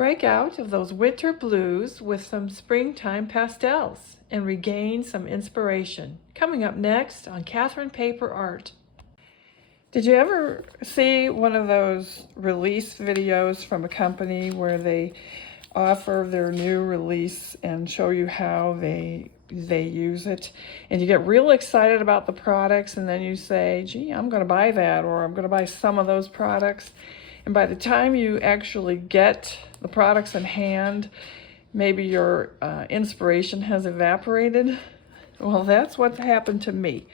Break out of those winter blues with some springtime pastels and regain some inspiration. Coming up next on Catherine Paper Art. Did you ever see one of those release videos from a company where they offer their new release and show you how they use it, and you get real excited about the products, and then you say, gee, I'm going to buy that, or I'm going to buy some of those products, and by the time you actually get the products in hand, maybe your inspiration has evaporated? Well, that's what happened to me.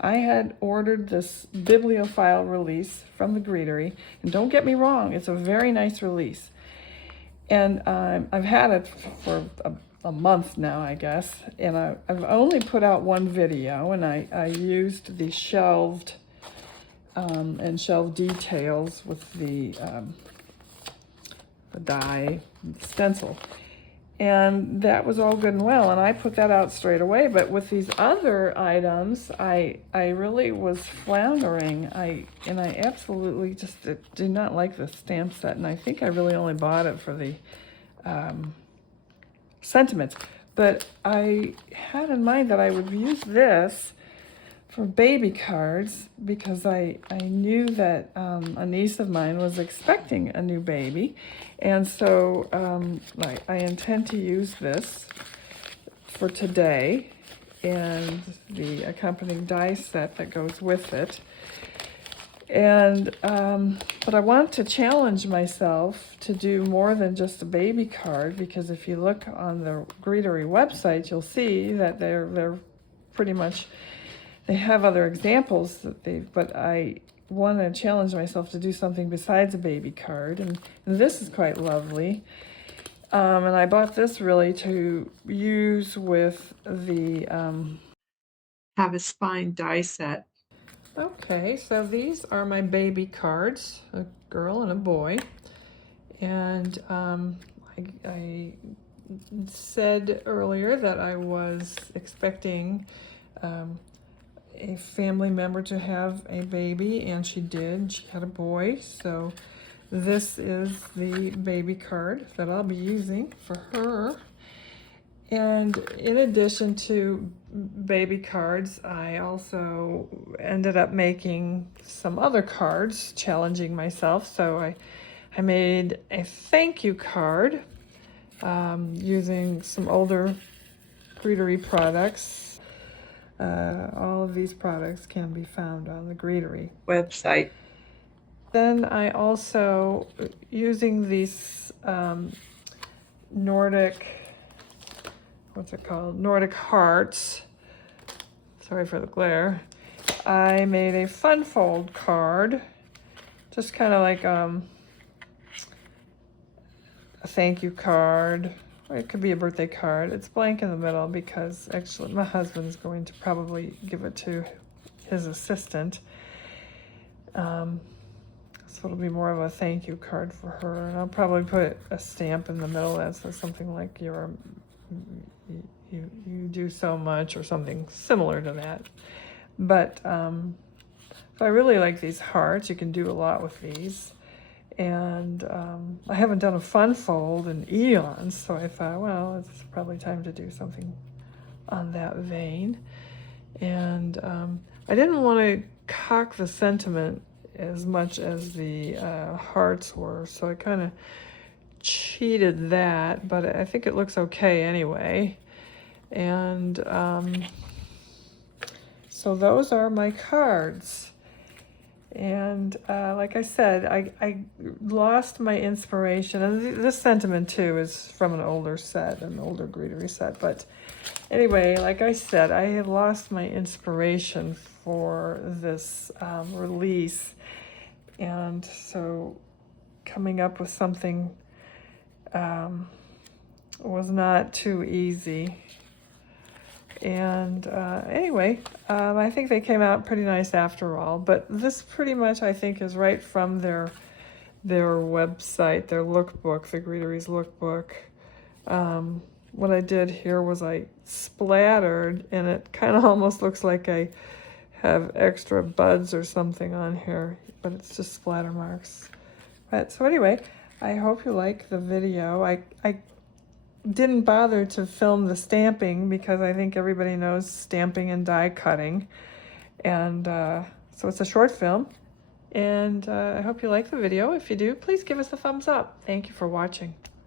I had ordered this Bibliophile release from the Greetery, and don't get me wrong, it's a very nice release. And I've had it for a month now, I guess, and I've only put out one video, and I used the shelved and shelved details with the die stencil. And that was all good and well, and I put that out straight away. But with these other items, I really was floundering. I absolutely just do not like the stamp set, and I think I really only bought it for the sentiments. But I had in mind that I would use this for baby cards because I knew that a niece of mine was expecting a new baby, and so I intend to use this for today and the accompanying die set that goes with it. And but I want to challenge myself to do more than just a baby card, because if you look on the Greetery website, you'll see that they're pretty much, they have other examples that but I want to challenge myself to do something besides a baby card, and this is quite lovely. And I bought this really to use with the have a spine die set. Okay, so these are my baby cards, a girl and a boy. And I said earlier that I was expecting a family member to have a baby, and she did. She had a boy, so this is the baby card that I'll be using for her. And in addition to baby cards, I also ended up making some other cards, challenging myself. So I made a thank you card using some older Greetery products. All of these products can be found on the Greetery website. Then I also, using these Nordic, what's it called? Nordic hearts. Sorry for the glare. I made a fun fold card, just kind of like a thank you card. Or it could be a birthday card. It's blank in the middle because actually my husband's going to probably give it to his assistant. So it'll be more of a thank you card for her. And I'll probably put a stamp in the middle that says something like you do so much, or something similar to that. But so I really like these hearts. You can do a lot with these. And I haven't done a fun fold in eons, so I thought, well, it's probably time to do something on that vein. And I didn't want to cock the sentiment as much as the hearts were, so I kind of cheated that, but I think it looks okay anyway. And so those are my cards. And like I said, I lost my inspiration, and this sentiment too is from an older set, an older Greetery set. But anyway, like I said, I had lost my inspiration for this release, and so coming up with something was not too easy. And anyway, I think they came out pretty nice after all. But this pretty much, I think, is right from their website, their lookbook, the Greetery's lookbook. What I did here was I splattered, and it kind of almost looks like I have extra buds or something on here, but it's just splatter marks. But so anyway, I hope you like the video. I didn't bother to film the stamping because I think everybody knows stamping and die cutting. And so it's a short film. And I hope you like the video. If you do, please give us a thumbs up. Thank you for watching.